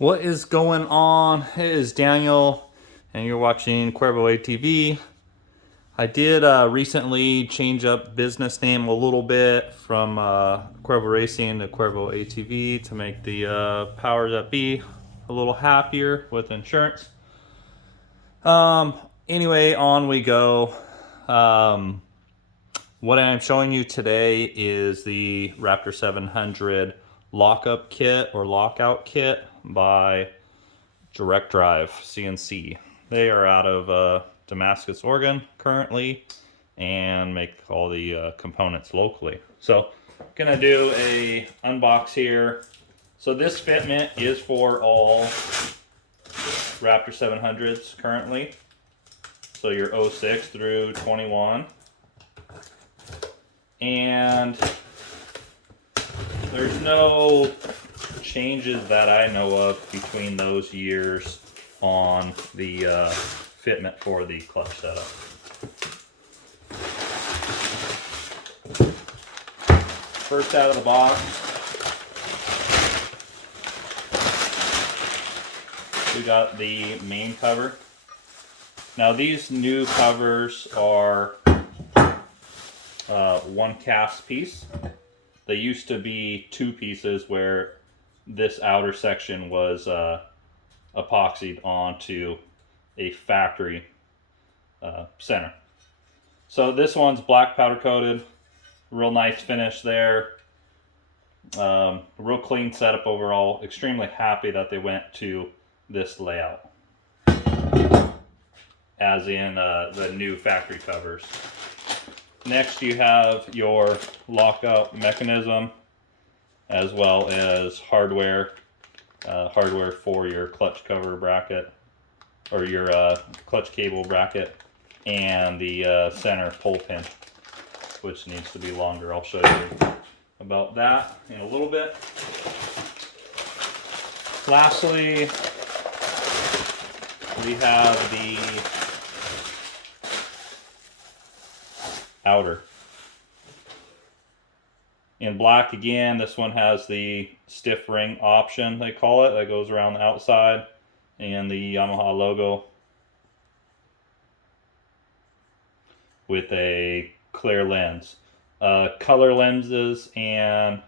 What is going on? It is Daniel, and you're watching Cuervo ATV. I did recently change up business name a little bit from Cuervo Racing to Cuervo ATV to make the powers that be a little happier with insurance. Anyway, on we go. What I'm showing you today is the Raptor 700 lockup kit or lockout kit by DirectDrivecnc. They are out of Damascus, Oregon currently, and make all the components locally. So gonna do a unbox here. So this fitment is for all Raptor 700s currently. So your 06 through 21. And there's no changes that I know of between those years on the fitment for the clutch setup. First out of the box, we got the main cover. Now these new covers are one cast piece. They used to be two pieces where this outer section was epoxied onto a factory center. So this one's black powder coated, real nice finish there. Real clean setup overall. Extremely happy that they went to this layout, as in the new factory covers. Next you have your lockout mechanism, as well as hardware for your clutch cover bracket, or your clutch cable bracket, and the center pull pin, which needs to be longer. I'll show you about that in a little bit. Lastly, we have the outer. In black again, this one has the stiff ring option, they call it, that goes around the outside, and the Yamaha logo with a clear lens. Color lenses and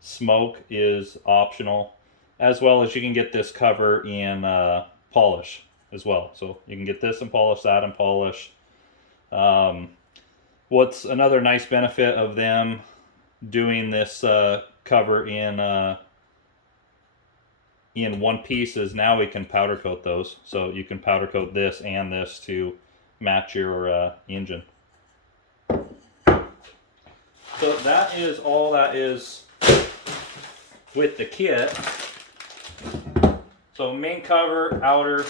smoke is optional, as well as you can get this cover in polish as well. So you can get this in polish, that in polish. What's another nice benefit of them doing this cover in one piece is now we can powder coat those. So you can powder coat this and this to match your engine. So that is all that is with the kit. So main cover, outer,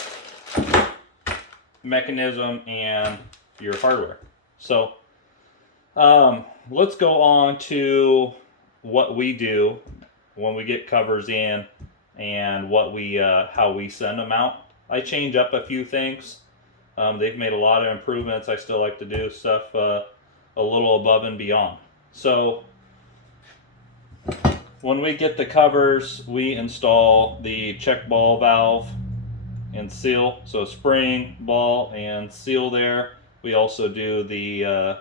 mechanism, and your hardware. So let's go on to what we do when we get covers in and what we how we send them out. I change up a few things. They've made a lot of improvements. I still like to do stuff a little above and beyond. So when we get the covers, we install the check ball valve and seal. So spring, ball, and seal there. We also do the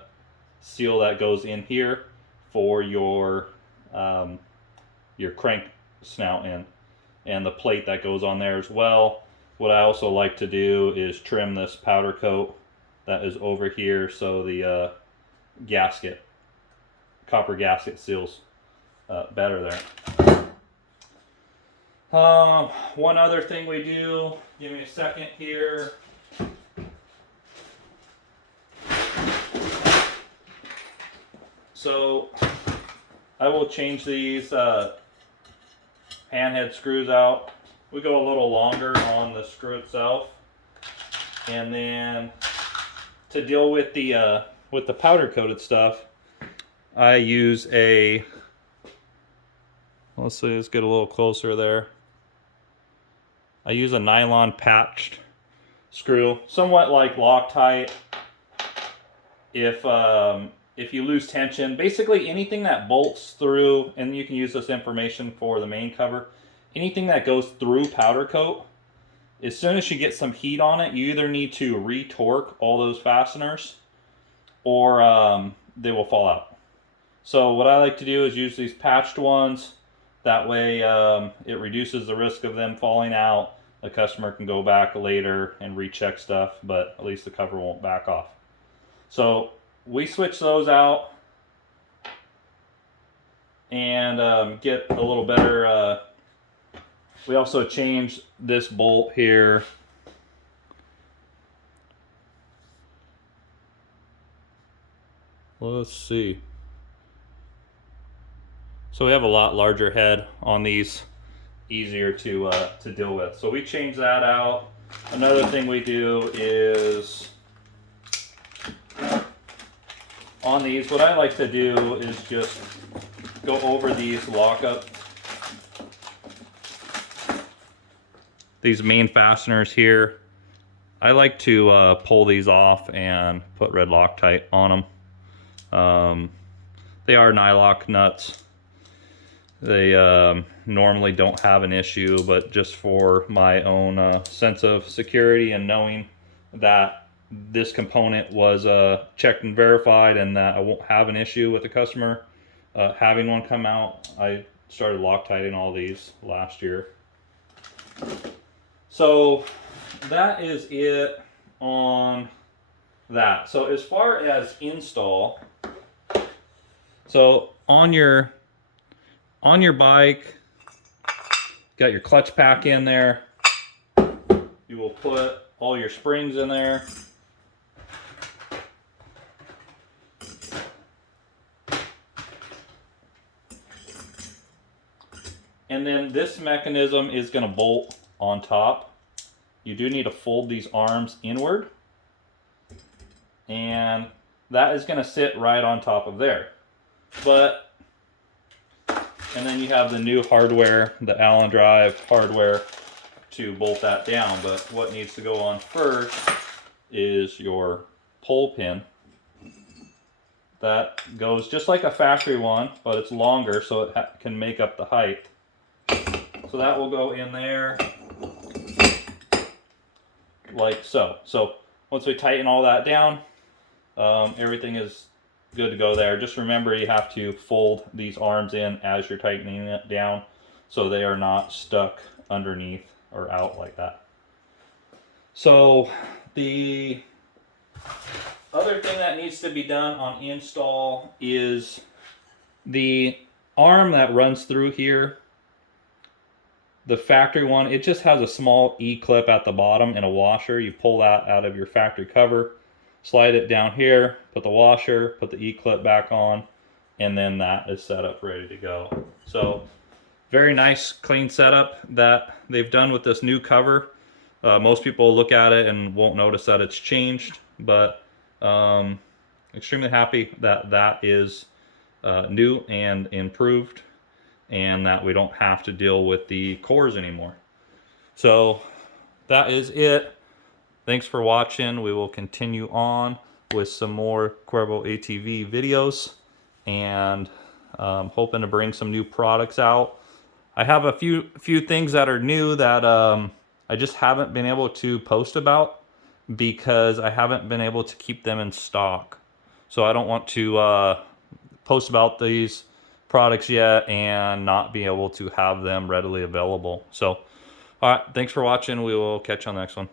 seal that goes in here for your crank snout and the plate that goes on there as well. What I also like to do is trim this powder coat that is over here, so the gasket, copper gasket, seals better there. One other thing we do, give me a second here. So I will change these handhead screws out. We go a little longer on the screw itself, and then to deal with the powder coated stuff, I use a, let's get a little closer there. I use a nylon patched screw, somewhat like Loctite. If you lose tension, basically anything that bolts through, and you can use this information for the main cover, anything that goes through powder coat, as soon as you get some heat on it, you either need to re-torque all those fasteners or they will fall out. So what I like to do is use these patched ones. That way it reduces the risk of them falling out. The customer can go back later and recheck stuff, but at least the cover won't back off. So we switch those out and get a little better. We also changed this bolt here. Let's see. So we have a lot larger head on these, easier to deal with. So we change that out. Another thing we do is on these, what I like to do is just go over these lockup, these main fasteners here. I like to pull these off and put red Loctite on them. They are nylock nuts. They normally don't have an issue, but just for my own sense of security and knowing that this component was checked and verified and that I won't have an issue with the customer having one come out, I started Loctiting all these last year. So that is it on that. So as far as install, so on your bike, got your clutch pack in there. You will put all your springs in there. And then this mechanism is going to bolt on top. You do need to fold these arms inward. And that is going to sit right on top of there. And then you have the new hardware, the Allen drive hardware to bolt that down. But what needs to go on first is your pull pin. That goes just like a factory one, but it's longer so it can make up the height. So that will go in there like so. So once we tighten all that down, everything is good to go there. Just remember you have to fold these arms in as you're tightening it down so they are not stuck underneath or out like that. So the other thing that needs to be done on install is the arm that runs through here. The factory one, it just has a small E-clip at the bottom and a washer. You pull that out of your factory cover, slide it down here, put the washer, put the E-clip back on, and then that is set up ready to go. So very nice clean setup that they've done with this new cover. Most people look at it and won't notice that it's changed, but extremely happy that that is new and improved, and that we don't have to deal with the cores anymore. So that is it. Thanks for watching. We will continue on with some more Cuervo ATV videos, and hoping to bring some new products out. I have a few things that are new that I just haven't been able to post about because I haven't been able to keep them in stock. So I don't want to post about these products yet and not be able to have them readily available. So, all right, thanks for watching. We will catch you on the next one.